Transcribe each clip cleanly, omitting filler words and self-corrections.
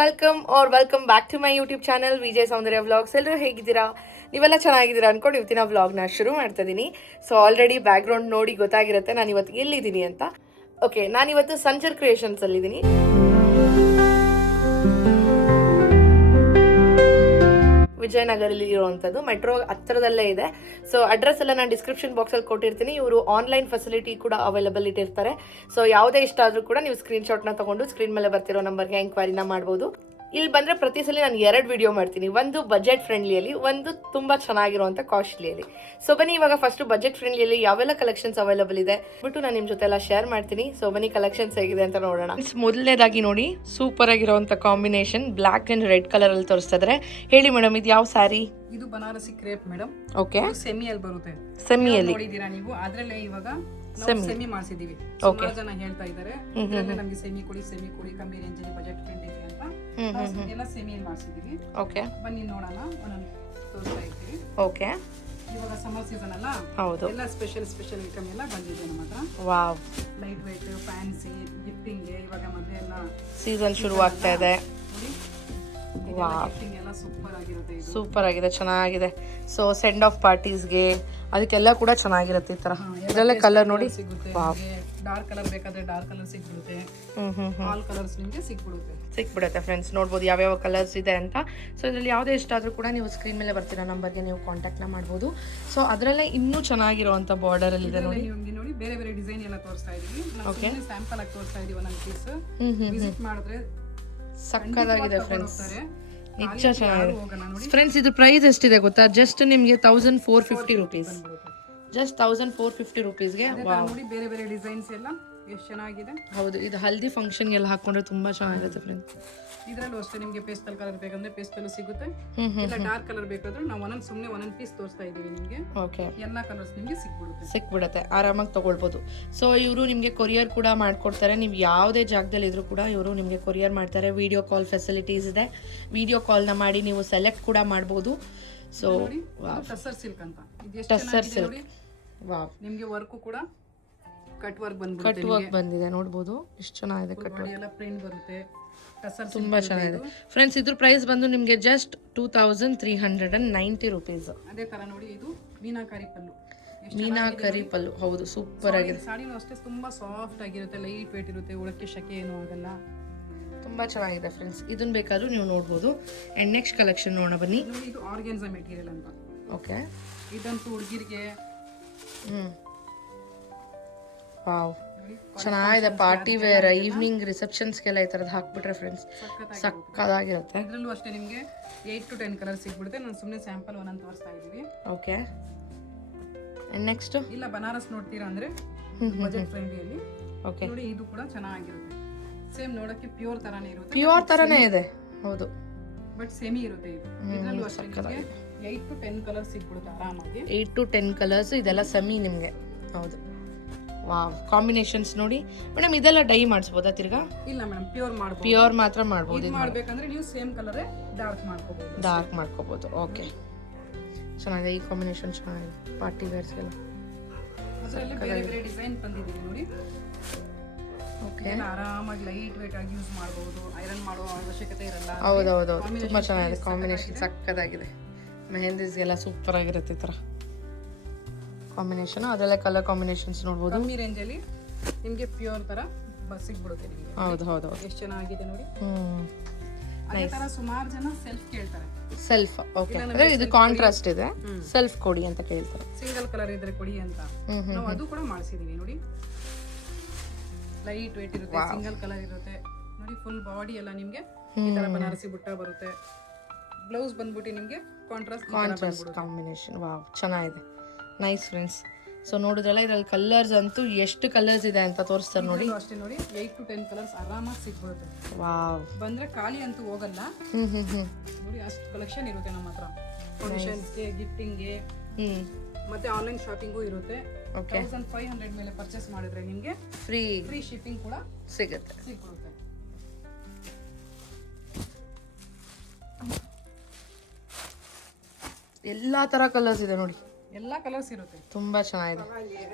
Welcome back to my YouTube channel Vijay Soundarya vlogs. ಎಲ್ಲರೂ ಹೇಗಿದ್ದೀರಾ? ನೀವೆಲ್ಲ ಚೆನ್ನಾಗಿದ್ದೀರಾ ಅನ್ಕೊಂಡು ಇವತ್ತಿನ ವ್ಲಾಗ್ನ ಶುರು ಮಾಡ್ತಾ ಇದ್ದೀನಿ. ಸೊ ಆಲ್ರೆಡಿ ಬ್ಯಾಕ್ಗ್ರೌಂಡ್ ನೋಡಿ ಗೊತ್ತಾಗಿರುತ್ತೆ ನಾನು ಇವತ್ತು ಎಲ್ಲಿದ್ದೀನಿ ಅಂತ. ಓಕೆ, ನಾನಿವತ್ತು ಸಂಚರ್ ಕ್ರಿಯೇಷನ್ಸ್ ಅಲ್ಲಿದ್ದೀನಿ. ವಿಜಯನಗರಲ್ಲಿ ಇರುವಂಥದ್ದು, ಮೆಟ್ರೋ ಹತ್ತಿರದಲ್ಲೇ ಇದೆ. ಸೊ ಅಡ್ರೆಸ್ ಎಲ್ಲ ನಾನು ಡಿಸ್ಕ್ರಿಪ್ಷನ್ ಬಾಕ್ಸಲ್ಲಿ ಕೊಟ್ಟಿರ್ತೀನಿ. ಇವರು ಆನ್ಲೈನ್ ಫೆಸಿಲಿಟಿ ಕೂಡ ಅವೈಲಬಿಲಿಟಿ ಇರ್ತಾರೆ. ಸೊ ಯಾವುದೇ ಇಷ್ಟ ಆದರೂ ಕೂಡ ನೀವು ಸ್ಕ್ರೀನ್ಶಾಟ್ನ ತೊಗೊಂಡು ಸ್ಕ್ರೀನ್ ಮೇಲೆ ಬರ್ತಿರೋ ನಂಬರ್ಗೆ ಎಂಕ್ವೈರಿನ ಮಾಡ್ಬೋದು. ಇಲ್ಲಿ ಬಂದರೆ ಪ್ರತಿ ಸಲ ನಾನು 2 ವಿಡಿಯೋ ಮಾಡ್ತೀನಿ. ಒಂದು ಬಜೆಟ್ ಫ್ರೆಂಡ್ಲಿಯಲ್ಲಿ, ಒಂದು ತುಂಬ ಚೆನ್ನಾಗಿರುವಂಥ ಕಾಸ್ಟ್ಲಿಯಲ್ಲಿ. ಸೊ ಬನ್ನಿ ಇವಾಗ ಫಸ್ಟು ಬಜೆಟ್ ಫ್ರೆಂಡ್ಲಿಯಲ್ಲಿ ಯಾವೆಲ್ಲ ಕಲೆಕ್ಷನ್ಸ್ ಅವೈಲಬಲ್ ಇದೆ ಬಿಟ್ಟು ನಾನು ನಿಮ್ಮ ಜೊತೆ ಎಲ್ಲ ಶೇರ್ ಮಾಡ್ತೀನಿ. ಸೊ ಬನ್ನಿ ಕಲೆಕ್ಷನ್ಸ್ ಹೇಗಿದೆ ಅಂತ ನೋಡೋಣ. ಮೊದಲನೇದಾಗಿ ನೋಡಿ, ಸೂಪರ್ ಆಗಿರುವಂಥ combination black and red colour ಅಲ್ಲಿ ತೋರಿಸ್ತಾ ಇದ್ದಾರೆ. ಹೇಳಿ ಮೇಡಮ್, ಇದು ಯಾವ ಸ್ಯಾರಿ? ಇದು ಬನಾರಸಿ ಕ್ರೇಪ್ ಮೇಡಮ್. ಓಕೆ, ಸೆಮಿಯಲ್ಲಿ ಬರುತ್ತೆ. ಸೆಮಿಯಲ್ಲಿ ನೋಡಿದೀರಾ ನೀವು? ಅದ್ರಲ್ಲೇ ಇವಾಗ ಸೆಮಿ ಮಾಡಿಸಿದೀವಿ. ಸುಮಾರು ಜನ ಹೇಳ್ತಾ ಇದ್ದಾರೆ ನಮಗೆ ಸೆಮಿ ಕೊಡಿ ಕಮ್ಮಿ ರೇಂಜ್ ಅಲ್ಲಿ ಬಜೆಟ್ ಫ್ರೆಂಡ್ಲಿ ಅಂತ. ಎಲ್ಲ ಸೆಮಿಯಲ್ಲಿ ಮಾಡಿಸಿದೀವಿ. ಓಕೆ, ಬನ್ನಿ ನೋಡೋಣ. ಒಂದೊಂದು ತೋರಿಸ್ತಾ ಇರ್ತೀವಿ. ಓಕೆ, ಇವಾಗ ಸಮ್ಮರ್ ಸೀಸನ್ ಅಲ್ಲ, ಹೌದು, ಎಲ್ಲ ಸ್ಪೆಷಲ್ ಐಟಮ್ ಎಲ್ಲ ಬಂದಿದೆ ನಮ್ಮ ಹತ್ರ. Wow, light weight, fancy, gifting. ಇವಾಗ ಮದುವೆ ಎಲ್ಲ ಸೀಸನ್ ಶುರು ಆಗ್ತಾ ಇದೆ. ಗಿಫ್ಟಿಂಗ್ ಎಲ್ಲ ಸೂಪರ್ ಆಗಿರುತ್ತೆ. ಸೂಪರ್ ಆಗಿದೆ, ಚೆನ್ನಾಗಿದೆ. ಸೊ ಸೆಂಡ್ ಆಫ್ ಪಾರ್ಟೀಸ್ಗೆ ಅದಕ್ಕೆಲ್ಲ ಕೂಡ ಚೆನ್ನಾಗಿರುತ್ತೆ. ಈ ತರ ಇದರಲ್ಲೇ ಕಲರ್ ನೋಡಿ, ಡಾರ್ಕ್ ಕಲರ್ ಬೇಕಾದ್ರೆ ಡಾರ್ಕ್ ಕಲರ್ ಸಿಗ್ಬಿಡುತ್ತೆ. ಆಲ್ ಕಲರ್ಸ್ ನಿಮಗೆ ಸಿಕ್ಬಿಡುತ್ತೆ ಫ್ರೆಂಡ್ಸ್. ನೋಡ್ಬೋದು ಯಾವ್ಯಾವ ಕಲರ್ಸ್ ಇದೆ ಅಂತ. ಸೊ ಇದರಲ್ಲಿ ಯಾವುದೇ ಇಷ್ಟ ಆದರೂ ಕೂಡ ನೀವು ಸ್ಕ್ರೀನ್ ಮೇಲೆ ಬರ್ತಿರೋ ನಂಬರ್ಗೆ ನೀವು ಕಾಂಟ್ಯಾಕ್ಟ್ನ ಮಾಡ್ಬೋದು. ಸೊ ಅದರಲ್ಲೇ ಇನ್ನೂ ಚೆನ್ನಾಗಿರುವಂಥ ಬಾರ್ಡರ್ ಅಲ್ಲಿ ಇದೆ ನೋಡಿ. ನೋಡಿ ಬೇರೆ ಬೇರೆ ಡಿಸೈನ್ ಎಲ್ಲ ತೋರಿಸ್ತಾ ಇದೀವಿ. ಓಕೆ, ಸ್ಯಾಂಪಲ್ ಆಗಿ ತೋರಿಸ್ತಾ ಇದೀವಿ. ಒಂದೊಂದು ಪೀಸ್ ವಿಸಿಟ್ ಮಾಡಿದ್ರೆ ಸಕ್ಕತ್ತಾಗಿದೆ ಫ್ರೆಂಡ್ಸ್, ನಿಜ ಚೆನ್ನಾಗಿದೆ ಫ್ರೆಂಡ್ಸ್. ಇದು ಪ್ರೈಸ್ ಎಷ್ಟಿದೆ ಗೊತ್ತಾ? ಜಸ್ಟ್ ನಿಮಗೆ 1450 ರೂಪೀಸ್. ಜಸ್ಟ್ 1450 ರೂಪೀಸ್ಗೆ. ನೋಡಿ ಬೇರೆ ಬೇರೆ ಡಿಸೈನ್ಸ್ ಎಲ್ಲ ಎಷ್ಟು ಚೆನ್ನಾಗಿದೆ. ಹೌದು, ಇದು ಹಲ್ದಿ ಫಂಕ್ಷನ್ಗೆಲ್ಲ ಹಾಕೊಂಡ್ರೆ ತುಂಬಾ ಚೆನ್ನಾಗಿರುತ್ತೆ ಫ್ರೆಂಡ್ಸ್. ಇದರಲ್ಲೂ ಅಷ್ಟೇ ನಿಮಗೆ ಪೇಸ್ಟಲ್ ಕಲರ್ ಬೇಕಂದ್ರೆ ಪೇಸ್ಟಲ್ ಸಿಗುತ್ತೆ. ಇಲ್ಲ ಡಾರ್ಕ್ ಕಲರ್ ಬೇಕಾದ್ರೆ ನಾವು ಒಂದೊಂದು ಪೀಸ್ ತೋರಿಸ್ತಾ ಇದೀವಿ ನಿಮಗೆ. ಓಕೆ, ಎಲ್ಲಾ ಕಲರ್ಸ್ ನಿಮಗೆ ಸಿಕ್ಬಿಡುತ್ತೆ, ಆರಾಮಾಗಿ ತಗೊಳ್ಬೋದು. ಸೊ ಇವರು ನಿಮಗೆ ಕೊರಿಯರ್ ಕೂಡ ಮಾಡ್ಕೊಡ್ತಾರೆ. ನೀವು ಯಾವುದೇ ಜಾಗದಲ್ಲಿ ಇದ್ರೂ ಕೂಡ ಇವರು ನಿಮಗೆ ಕೊರಿಯರ್ ಮಾಡ್ತಾರೆ. ವಿಡಿಯೋ ಕಾಲ್ ಫೆಸಿಲಿಟೀಸ್ ಇದೆ. ವಿಡಿಯೋ ಕಾಲ್ನ ಮಾಡಿ ನೀವು ಸೆಲೆಕ್ಟ್ ಕೂಡ ಮಾಡ್ಬೋದು. ಸೊ ಟಸರ್ ಸಿಲ್ಕ್ ಅಂತ, ಟಸರ್ ಸಿಲ್ಕ್. ವಾವ್, ನಿಮಗೆ ವರ್ಕ್ ಕೂಡ ಕಟ್ ವರ್ಕ್ ಬಂದಿದೆ. ನೋಡ್ಬೋದು ಎಷ್ಟು ಚೆನ್ನಾಗಿದೆ. ಕಟ್ ವರ್ಕ್ ಎಲ್ಲ ಪ್ರಿಂಟ್ ಬರುತ್ತೆ. ಟಸರ್ ತುಂಬಾ ಚೆನ್ನಾಗಿದೆ ಫ್ರೆಂಡ್ಸ್. ಇದ್ರ ಪ್ರೈಸ್ ಬಂದು ನಿಮಗೆ ಜಸ್ಟ್ 2390 ರೂಪೀಸ್. ಅದೇ ತರ ನೋಡಿ, ಇದು ಮೀನಾಕರಿ ಪಲ್ಲು. ಹೌದು, ಸೂಪರ್ ಆಗಿದೆ. ಸಾಡಿನೂ ಅಷ್ಟೇ ತುಂಬಾ ಸಾಫ್ಟ್ ಆಗಿರುತ್ತೆ, ಲೈಟ್ ವೇಟ್ ಇರುತ್ತೆ, ಉಳಕ್ಕೆ ಶಕೆ ಏನೂ ಆಗಲ್ಲ. ತುಂಬಾ ಚೆನ್ನಾಗಿದೆ ಫ್ರೆಂಡ್ಸ್. ಇದನ್ನ ಬೇಕಾದ್ರೂ ನೀವು ನೋಡ್ಬೋದು. ಅಂಡ್ ನೆಕ್ಸ್ಟ್ ಕಲೆಕ್ಷನ್ ನೋಡೋಣ ಬನ್ನಿ. ನೋಡಿ, ಇದು ಆರ್ಗಾನ್ಸಾ ಮೆಟೀರಿಯಲ್ ಅಂತ. ಓಕೆ, ಇದಂತೂ ಹುಡುಗಿರಿಗೆ ವಾವ್, ಚೆನ್ನಾಗಿದೆ. ಪಾರ್ಟಿ ವೇರ್, ಈವ್ನಿಂಗ್ ರಿಸೆಪ್ಷನ್ಸ್ಗೆಲ್ಲ ಈ ಥರದ್ದು ಹಾಕ್ಬಿಟ್ರೆ ಫ್ರೆಂಡ್ಸ್ ಸಕ್ಕದಾಗಿರುತ್ತೆ. ಇದರಲ್ಲೂ ಅಷ್ಟೇ ನಿಮಗೆ 8 to 10 ಕಲರ್ ಸಿಗ್ಬಿಡುತ್ತೆ. ನಾನು ಸುಮ್ಮನೆ ಸ್ಯಾಂಪಲ್ ಒಂದೊಂದು ತೋರಿಸ್ತಾ ಇದ್ದೀವಿ. ಓಕೆ, ನೆಕ್ಸ್ಟ್ ಇಲ್ಲ ಬನಾರಸ್ ನೋಡ್ತೀರಾ ಅಂದ್ರೆ ಬಜೆಟ್ ಫ್ರೆಂಡ್ಲಿಯಲ್ಲಿ. ಓಕೆ, ನೋಡಿ ಇದು ಕೂಡ ಚೆನ್ನಾಗಿರುತ್ತೆ. ಸೇಮ್ ನೋಡಕ್ಕೆ ಪ್ಯೂರ್ ತರಾನೇ ಇರುತ್ತೆ. ಪ್ಯೂರ್ ತರಾನೇ ಇದೆ, ಹೌದು, ಬಟ್ ಸೆಮಿ ಇರುತ್ತೆ. ಇದರಲ್ಲೂ ಅಷ್ಟೇ 8 to 10 ಕಲರ್ ಸಿಗ್ಬಿಡುತ್ತೆ ಆರಾಮಾಗಿ. 8 to 10 ಕಲರ್ಸ್, ಇದೆಲ್ಲ ಸೆಮಿ ನಿಮಗೆ. ಹೌದು, ವಾವ್, ಕಾಂಬಿನೇಷನ್ಸ್ ನೋಡಿ ಮೇಡಮ್. ಇದೆಲ್ಲ ಡೈ ಮಾಡಿಸ್ಬೋದಾ ತಿರ್ಗಾ? ಇಲ್ಲ ಮೇಡಮ್, ಪ್ಯೂರ್ ಮಾಡಬಹುದು. ಪ್ಯೂರ್ ಮಾತ್ರ ಮಾಡಬಹುದು. ಇದು ಮಾಡಬೇಕಂದ್ರೆ ನೀವು ಸೇಮ್ ಕಲರ್ ಡಾರ್ಕ್ ಮಾಡ್ಕೋಬಹುದು. ಓಕೆ, ಚೆನ್ನಾಗಿದೆ. ಈ ಕಾಂಬಿನೇಷನ್ ಚೆನ್ನಾಗಿದೆ ಪಾರ್ಟಿ ವೇರ್ಸ್ಗೆಲ್ಲ. ಅದರಲ್ಲಿ ಬೇರೆ ಬೇರೆ ಡಿಸೈನ್ ಬಂದಿದೆ ನೋಡಿ. ಓಕೆ, ಆರಾಮಾಗಿ ಲೈಟ್ ವೇಟ್ ಆಗಿ ಯೂಸ್ ಮಾಡಬಹುದು. ಐರನ್ ಮಾಡೋ ಅವಶ್ಯಕತೆ ಇರಲ್ಲ. ಹೌದೌದು, ತುಂಬಾ ಚೆನ್ನಾಗಿದೆ ಕಾಂಬಿನೇಷನ್, ಸಕ್ಕದಾಗಿದೆ. ಮೆಹಂದೀಸ್ಗೆಲ್ಲ ಸೂಪರ್ ಆಗಿರುತ್ತೆ ಈ ಥರ ಕಾಂಬಿನೇಷನ್. ಅದರಲ್ಲೇ ಕಲರ್ ಕಾಂಬಿನೇಷನ್ಸ್ ನೋಡ್ಬೋದು. ಕಮ್ಮಿ ರೇಂಜ್ ಅಲ್ಲಿ ನಿಮಗೆ ಪ್ಯೂರ್ ತರ ಸಿಗ್ಬಿಡುತ್ತೆ ನಿಮಗೆ. ಹೌದು, ಎಷ್ಟು ಚೆನ್ನಾಗಿದೆ ನೋಡಿ. ಅದೇ ತರ ಸುಮಾರು ಜನ ಸೆಲ್ಫ್ ಕೇಳ್ತಾರೆ. ಸೆಲ್ಫ್, ಓಕೆ, ಅಂದ್ರೆ ಇದು ಕಾಂಟ್ರಾಸ್ಟ್ ಇದೆ. ಸೆಲ್ಫ್ ಕೊಡಿ ಅಂತ ಕೇಳ್ತಾರೆ. ಸಿಂಗಲ್ ಕಲರ್ ಇದ್ರೆ ಕೊಡಿ ಅಂತ ನಾವು ಅದು ಕೂಡ ಮಾಡಿಸಿದೀವಿ ನೋಡಿ. ಲೈಟ್ ವೇಟ್ ಇರುತ್ತೆ, ಸಿಂಗಲ್ ಕಲರ್ ಇರುತ್ತೆ ನೋಡಿ. ಫುಲ್ ಬಾಡಿ ಎಲ್ಲ ನಿಮಗೆ ಈ ತರ ಬನಾರಸಿ ಬುಟ್ಟ ಬರುತ್ತೆ. ಬ್ಲೌಸ್ ಬಂದ್ಬಿಟ್ಟು ನಿಮಗೆ ಕಾಂಟ್ರಾಸ್ಟ್ ಕಾಂಬಿನೇಷನ್. ವಾವ್, ಚೆನ್ನಾಗಿದೆ, ನೈಸ್ ಫ್ರೆಂಡ್ಸ್. ಸೊ ನೋಡಿದ್ರಲ್ಲ, ಇದ್ರಲ್ಲಿ ಕಲರ್ಸ್ ಅಂತೂ ಎಷ್ಟು ಕಲರ್ಸ್ ಇದೆ ಅಂತ ತೋರಿಸ್ತಾರೆ ನೋಡಿ. ಅಷ್ಟೇ ನೋಡಿ, 8 to 10 ಕಲರ್ಸ್ ಆರಾಮಾಗಿ ಸಿಗ್ಬಿಡುತ್ತೆ. ವಾವ್, ಬಂದ್ರೆ ಖಾಲಿ ಅಂತೂ ಹೋಗಲ್ಲ ನೋಡಿ. ಅಷ್ಟು ಕಲೆಕ್ಷನ್ ಇರುತ್ತೆ ನಮ್ಮ ಹತ್ರ. ಫೌಂಡೇಶನ್ಸ್ಗೆ, ಗಿಫ್ಟಿಂಗ್ಗೆ, ಮತ್ತೆ ಆನ್ಲೈನ್ ಶಾಪಿಂಗು ಇರುತ್ತೆ. 1500 ಮೇಲೆ ಪರ್ಚೇಸ್ ಮಾಡಿದ್ರೆ ನಿಮಗೆ ಫ್ರೀ ಶಿಪ್ಪಿಂಗ್ ಕೂಡ ಸಿಗ್ಬಿಡುತ್ತೆ. ಎಲ್ಲಾ ತರ ಕಲರ್ಸ್ ಇದೆ ನೋಡಿ. ಎಲ್ಲ ಕಲರ್ಸ್ ಇರುತ್ತೆ, ತುಂಬಾ ಚೆನ್ನಾಗಿದೆ.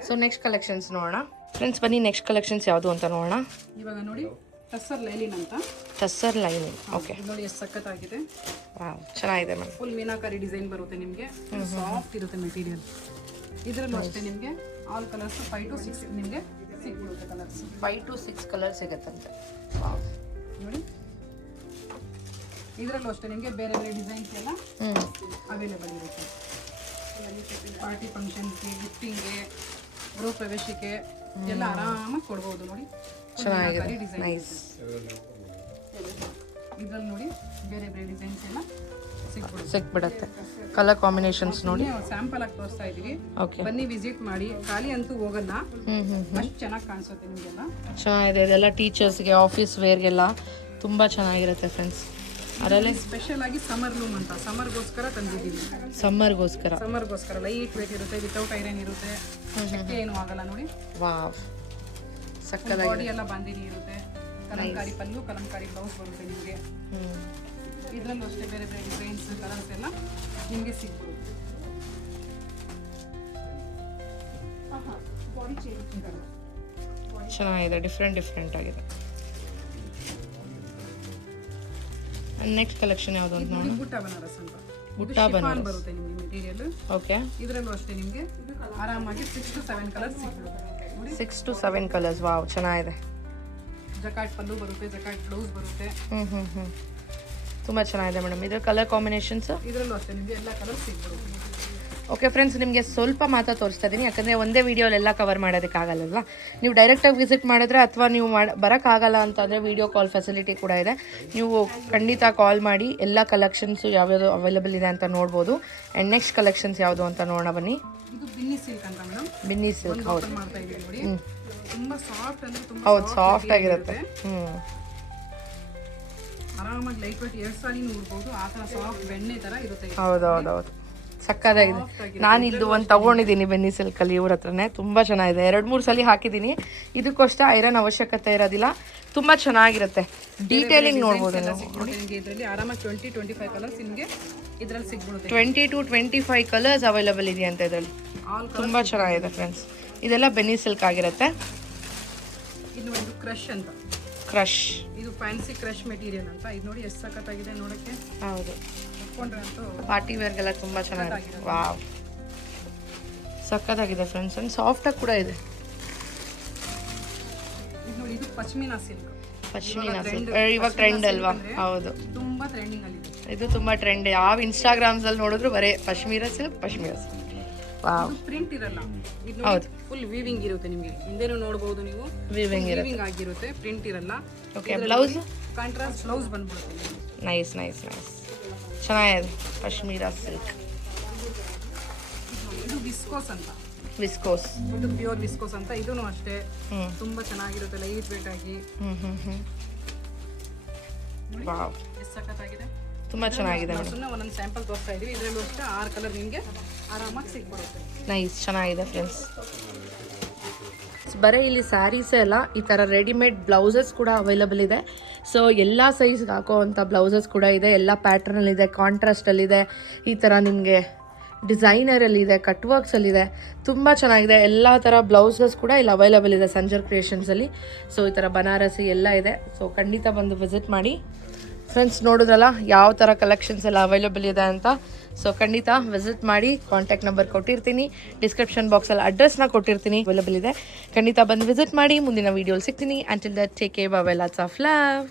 ಸೊ ನೆಕ್ಸ್ಟ್ ಕಲೆಕ್ಷನ್ಸ್ ನೋಡೋಣ ಫ್ರೆಂಡ್ಸ್. ಬನ್ನಿ ನೆಕ್ಸ್ಟ್ ಕಲೆಕ್ಷನ್ಸ್ ಯಾವುದು ಅಂತ ನೋಡೋಣ. ಇವಾಗ ನೋಡಿ, ಟಸ್ಸರ್ ಲೈಲಿನ್ ಅಂತ. ಟಸ್ಸರ್ ಲೈನಿಂಗ್. ಓಕೆ, ಇದು ನೋಡಿ ಎಷ್ಟು ಸಖತ್ತಾಗಿದೆ. ವಾವ್, ಚೆನ್ನಾಗಿದೆ ಮೇಡಮ್. ಫುಲ್ ಮೀನಾಕಾರಿ ಡಿಸೈನ್ ಬರುತ್ತೆ ನಿಮಗೆ. ಸಾಫ್ಟ್ ಇರುತ್ತೆ ಮೆಟೀರಿಯಲ್. ಇದರಲ್ಲೂ ಅಷ್ಟೇ ನಿಮಗೆ ಆಲ್ ಕಲರ್ಸ್ 5 to 6 ನಿಮಗೆ ಸಿಗ್ಬಿಡುತ್ತೆ ಕಲರ್ಸ್. 5 to 6 ಕಲರ್ ಸಿಗುತ್ತಂತೆ. ವಾವ್, ನೋಡಿ ಇದರಲ್ಲೂ ಅಷ್ಟೇ ನಿಮಗೆ ಬೇರೆ ಬೇರೆ ಡಿಸೈನ್ಸ್ ಎಲ್ಲ ಅವೈಲೇಬಲ್ ಇರುತ್ತೆ. ಪಾರ್ಟಿ ಫಂಕ್ಷನ್ಸ್ಗೆ, ಗಿಫ್ಟಿಂಗ್ಗೆ, ಗೃಹ ಪ್ರವೇಶಕ್ಕೆ ಎಲ್ಲ ಆರಾಮಾಗಿ ಕೊಡ್ಬೋದು. ನೋಡಿ ಚೆನ್ನಾಗಿದೆ, ನೈಸ್. ಇದ್ರಲ್ಲಿ ನೋಡಿ ಬೇರೆ ಬೇರೆ ಡಿಸೈನ್ಸ್ ಎಲ್ಲ ಸಿಕ್ಬಿಡುತ್ತೆ. ಕಲರ್ ಕಾಂಬಿನೇಷನ್ಸ್ ನೋಡಿ ಸ್ಯಾಂಪಲ್ ಆಗಿ ತೋರಿಸ್ತಾ ಇದೀವಿ. ಓಕೆ, ಬನ್ನಿ ವಿಸಿಟ್ ಮಾಡಿ. ಖಾಲಿ ಅಂತೂ ಹೋಗಲ್ಲ, ಅಷ್ಟು ಚೆನ್ನಾಗಿ ಕಾಣಿಸುತ್ತೆ ನಿಮಗೆಲ್ಲ. ಚೆನ್ನಾಗಿದೆ. ಇದೆಲ್ಲ ಟೀಚರ್ಸ್ಗೆ, ಆಫೀಸ್ ವೇರ್ಗೆಲ್ಲ ತುಂಬ ಚೆನ್ನಾಗಿರುತ್ತೆ ಫ್ರೆಂಡ್ಸ್. ಅದರಲ್ಲಿ ಸ್ಪೆಷಲ್ ಆಗಿ ಸಮರ್ ಲೂಮ್ ಅಂತ ಸಮರ್ಗೋಸ್ಕರ ತಂದಿದ್ದೀವಿ. ಸಮ್ಮರ್ಗೋಸ್ಕರ ಲೈಟ್ ವೇಟ್ ಇರುತ್ತೆ, ವಿತೌಟ್ ಐರನ್ ಇರುತ್ತೆ, ಏನು ಆಗಲ್ಲ. ನೋಡಿ ವಾವ್, ಸಕ್ಕದಾಗಿದೆ. ಬಾಡಿ ಎಲ್ಲ ಬಂದಿನಿ ಇರುತ್ತೆ. ಕಲಂಕಾರಿ ಪಲ್ಲು, ಕಲಂಕಾರಿ ಬ್ಲೌಸ್ ಬರುತ್ತೆ ನಿಮಗೆ. ಇದರಲ್ಲೂ ಅಷ್ಟೇ ಬೇರೆ ಬೇರೆ ಡಿಸೈನ್ಸ್, ಕಲರ್ಸ್ ಎಲ್ಲ ನಿಮಗೆ ಸಿಗ್ಬೋದು. ಚೆನ್ನಾಗಿದೆ, ಡಿಫ್ರೆಂಟ್ ಆಗಿದೆ. ನೆಕ್ಸ್ಟ್ ಕಲೆಕ್ಷನ್ ಯಾವುದು ಅಂತ ನೋಡಿ. ಬುಟ್ಟ ಬನಾರಸ್ ಅಂತ. ಬುಟ್ಟ ಬನಾರಸ್ ಬರುತ್ತೆ ನಿಮಗೆ ಮೆಟೀರಿಯಲ್. ಓಕೆ, ಇದರಲ್ಲೂ ಅಷ್ಟೇ ನಿಮಗೆ ಆರಾಮಾಗಿ 6 to 7 ಕಲರ್ಸ್ ಸಿಗ್ಬಿಡುತ್ತೆ. ನೋಡಿ 6 to 7 ಕಲರ್ಸ್. ವಾವ್, ಚೆನ್ನಾಗಿದೆ. ಜಕಾಟ್ ಪಲ್ಲು ಬರುತ್ತೆ, ಜಕಾಟ್ ಬ್ಲೌಸ್ ಬರುತ್ತೆ. ತುಂಬ ಚೆನ್ನಾಗಿದೆ ಮೇಡಮ್. ಇದರ ಕಲರ್ ಕಾಂಬಿನೇಷನ್ಸ್ ಇದರಲ್ಲೂ ಅಷ್ಟೇ ನಿಮಗೆ ಎಲ್ಲ ಕಲರ್ ಸಿಗ್ಬಿಡುತ್ತೆ. ಓಕೆ ಫ್ರೆಂಡ್ಸ್, ನಿಮಗೆ ಸ್ವಲ್ಪ ಮಾತ್ರ ತೋರಿಸ್ತಾ ಇದ್ದೀನಿ, ಯಾಕಂದರೆ ಒಂದೇ ವೀಡಿಯೋಲೆಲ್ಲ ಕವರ್ ಮಾಡೋದಕ್ಕಾಗಲ್ಲ. ನೀವು ಡೈರೆಕ್ಟಾಗಿ ವಿಸಿಟ್ ಮಾಡಿದ್ರೆ ಅಥವಾ ನೀವು ಬರೋಕ್ಕಾಗಲ್ಲ ಅಂತಂದರೆ ವೀಡಿಯೋ ಕಾಲ್ ಫೆಸಿಲಿಟಿ ಕೂಡ ಇದೆ. ನೀವು ಖಂಡಿತ ಕಾಲ್ ಮಾಡಿ ಎಲ್ಲ ಕಲೆಕ್ಷನ್ಸು ಯಾವ್ಯಾವುದು ಅವೈಲೇಬಲ್ ಇದೆ ಅಂತ ನೋಡ್ಬೋದು. ಆ್ಯಂಡ್ ನೆಕ್ಸ್ಟ್ ಕಲೆಕ್ಷನ್ಸ್ ಯಾವುದು ಅಂತ ನೋಡೋಣ ಬನ್ನಿ. ಇದು ಬಿನ್ನಿ ಸಿಲ್ಕ್ ಅಂತ ಮೇಡಮ್. ಬಿನ್ನಿ ಸಿಲ್ಕ್, ಹೌದು. ಮಾಡ್ತಾ ಇದ್ದೀವಿ ನೋಡಿ. ತುಂಬಾ ಸಾಫ್ಟ್ ಅಂದ್ರೆ ತುಂಬಾ ಹೌದು, ಸಾಫ್ಟ್ ಆಗಿರುತ್ತೆ. ಆರಾಮಾಗಿ ಲೈಟ್ ವೇಟ್ 2 ಸಾರಿ ಉಡ್ಬೋದು. ಆ ಥರ ಸಾಫ್ಟ್ ಬೆಣ್ಣೆ ಥರ ಇರುತ್ತೆ. ಹೌದು, ಸಕ್ಕದಾಗಿದೆ. ನಾನು ಇದು ಒಂದು ತೊಗೊಂಡಿದ್ದೀನಿ ಬೆನ್ನಿ ಸಿಲ್ಕಲ್ಲಿ ಇವ್ರ ಹತ್ರನೇ. ತುಂಬ ಚೆನ್ನಾಗಿದೆ. 2-3 ಸಲ ಹಾಕಿದ್ದೀನಿ. ಇದಕ್ಕೋಸ್ಕರ ಐರನ್ ಅವಶ್ಯಕತೆ ಇರೋದಿಲ್ಲ. ತುಂಬ ಚೆನ್ನಾಗಿರುತ್ತೆ. ಡೀಟೇಲಿಂಗ್ ನೋಡ್ಬೋದು ನೀವು. ಇದರಲ್ಲಿ ಆರಾಮಾಗಿ 20-25 ಕಲರ್ಸ್ ನಿಮಗೆ ಇದರಲ್ಲಿ ಸಿಗ್ಬಿಡುತ್ತೆ. 20 to 25 ಕಲರ್ಸ್ ಅವೈಲೇಬಲ್ ಇದೆ ಅಂತ ಇದರಲ್ಲಿ. ತುಂಬ ಚೆನ್ನಾಗಿದೆ ಫ್ರೆಂಡ್ಸ್. ಇದೆಲ್ಲ ಬೆನ್ನಿ ಸಿಲ್ಕ್ ಆಗಿರುತ್ತೆ. ಇದು ಒಂದು ಕ್ರಶ್ ಅಂತ. ಕ್ರಶ್, ಇದು ಫ್ಯಾನ್ಸಿ ಕ್ರಶ್ ಮೆಟೀರಿಯಲ್ ಅಂತ. ಇದು ನೋಡಿ ಎಷ್ಟು ಸಖತ್ತಾಗಿದೆ ನೋಡಕ್ಕೆ. ಹೌದು, ಹಾಕೊಂಡ್ರೆ ಅಂತೂ ಪಾರ್ಟಿ ವೇರ್ಗೆಲ್ಲ ತುಂಬ ಚೆನ್ನಾಗಿದೆ. ವಾವ್, ಸಕ್ಕತ್ತಾಗಿದೆ ಫ್ರೆಂಡ್ಸ್. ಅಂಡ್ ಸಾಫ್ಟಾಗಿ ಕೂಡ ಇದೆ. ಇದು ನೋಡಿ, ಇದು ಪಶ್ಮಿನಾ ಸಿಲ್ಕ್. ಪಶ್ಮಿನಾ ಸಿಲ್ಕ್ ಇವಾಗ ಟ್ರೆಂಡ್ ಅಲ್ವಾ? ಹೌದು, ತುಂಬಾ ಟ್ರೆಂಡಿಂಗ್ ಅಲ್ಲಿ ಇದು ತುಂಬ ಟ್ರೆಂಡ್. ಯಾವ ಇನ್ಸ್ಟಾಗ್ರಾಮ್ಸಲ್ಲಿ ನೋಡಿದ್ರು ಬರೀ ಪಶ್ಮೀರಾ ಸಿಲ್ಕ್. ವಾವ್, ಪ್ರಿಂಟ್ ಇರಲ್ಲ. ಇದು ನೋಡಿ ಫುಲ್ ವೀವಿಂಗ್ ಇರುತ್ತೆ ನಿಮಗೆ. ಹಿಂದೆನೂ ನೋಡಬಹುದು ನೀವು. ವೀವಿಂಗ್ ಆಗಿರುತ್ತೆ, ಪ್ರಿಂಟ್ ಇರಲ್ಲ. ಓಕೆ, ಬ್ಲೌಸ್ ಕಾಂಟ್ರಾಸ್ಟ್ ಬ್ಲೌಸ್ ಬಂದ್ಬಿಡುತ್ತೆ. ನೈಸ್. ಚೆನ್ನಾಗಿದೆ ಪಶ್ಮೀರಾ ಸಿಲ್ಕ್. ಇದು ವಿಸ್ಕೋಸ್ ಅಂತ. ವಿಸ್ಕೋಸ್, ಇದು ಪ್ಯೂರ್ ವಿಸ್ಕೋಸ್ ಅಂತ. ಇದೂ ಅಷ್ಟೇ ತುಂಬಾ ಚೆನ್ನಾಗಿರುತ್ತೆ, ಲೈಟ್ ವೇಟ್ ಆಗಿ. ವಾವ್, ಎಷ್ಟು ಸಖತ್ತಾಗಿದೆ. ತುಂಬ ಚೆನ್ನಾಗಿದೆ ಮೇಡಮ್. ಸುಮ್ಮನೆ ಒಂದೊಂದು ಸ್ಯಾಂಪಲ್ ತೋರಿಸ್ತಾ ಇದೀವಿ. ಇದರಲ್ಲೂ ಅಷ್ಟೇ 6 ಕಲರ್ ನಿಮಗೆ ಆರಾಮಾಗಿ ಸಿಗ್ಬಿಡುತ್ತೆ. ನೈಸ್, ಚೆನ್ನಾಗಿದೆ ಫ್ರೆಂಡ್ಸ್. ಬರೀ ಇಲ್ಲಿ ಸ್ಯಾರೀಸೇ ಅಲ್ಲ, ಈ ಥರ ರೆಡಿಮೇಡ್ ಬ್ಲೌಸಸ್ ಕೂಡ ಅವೈಲಬಲ್ ಇದೆ. ಸೊ ಎಲ್ಲ ಸೈಜ್ಗೆ ಹಾಕೋವಂಥ ಬ್ಲೌಸಸ್ ಕೂಡ ಇದೆ. ಎಲ್ಲ ಪ್ಯಾಟ್ರನಲ್ಲಿದೆ, ಕಾಂಟ್ರಾಸ್ಟಲ್ಲಿದೆ, ಈ ಥರ ನಿಮಗೆ ಡಿಸೈನರಲ್ಲಿದೆ, ಕಟ್ ವರ್ಕ್ಸಲ್ಲಿದೆ. ತುಂಬ ಚೆನ್ನಾಗಿದೆ. ಎಲ್ಲ ಥರ ಬ್ಲೌಸಸ್ ಕೂಡ ಇಲ್ಲಿ ಅವೈಲಬಲ್ ಇದೆ ಸಂಜರ್ ಕ್ರಿಯೇಷನ್ಸಲ್ಲಿ. ಸೊ ಈ ಥರ ಬನಾರಸಿ ಎಲ್ಲ ಇದೆ. ಸೊ ಖಂಡಿತ ಬಂದು ವಿಸಿಟ್ ಮಾಡಿ ಫ್ರೆಂಡ್ಸ್. ನೋಡಿದ್ರಲ್ಲ ಯಾವ ಥರ ಕಲೆಕ್ಷನ್ಸ್ ಎಲ್ಲ ಅವೈಲೇಬಲ್ ಇದೆ ಅಂತ. ಸೊ ಖಂಡಿತ ವಿಸಿಟ್ ಮಾಡಿ. ಕಾಂಟ್ಯಾಕ್ಟ್ ನಂಬರ್ ಕೊಟ್ಟಿರ್ತೀನಿ, ಡಿಸ್ಕ್ರಿಪ್ಷನ್ ಬಾಕ್ಸಲ್ಲಿ ಅಡ್ರೆಸ್ನ ಕೊಟ್ಟಿರ್ತೀನಿ. ಅವೈಲೇಬಲ್ ಇದೆ. ಖಂಡಿತ ಬಂದು ವಿಸಿಟ್ ಮಾಡಿ. ಮುಂದಿನ ವೀಡಿಯೋಲಿ ಸಿಗ್ತೀನಿ. Until that take care, bye bye, lots of love.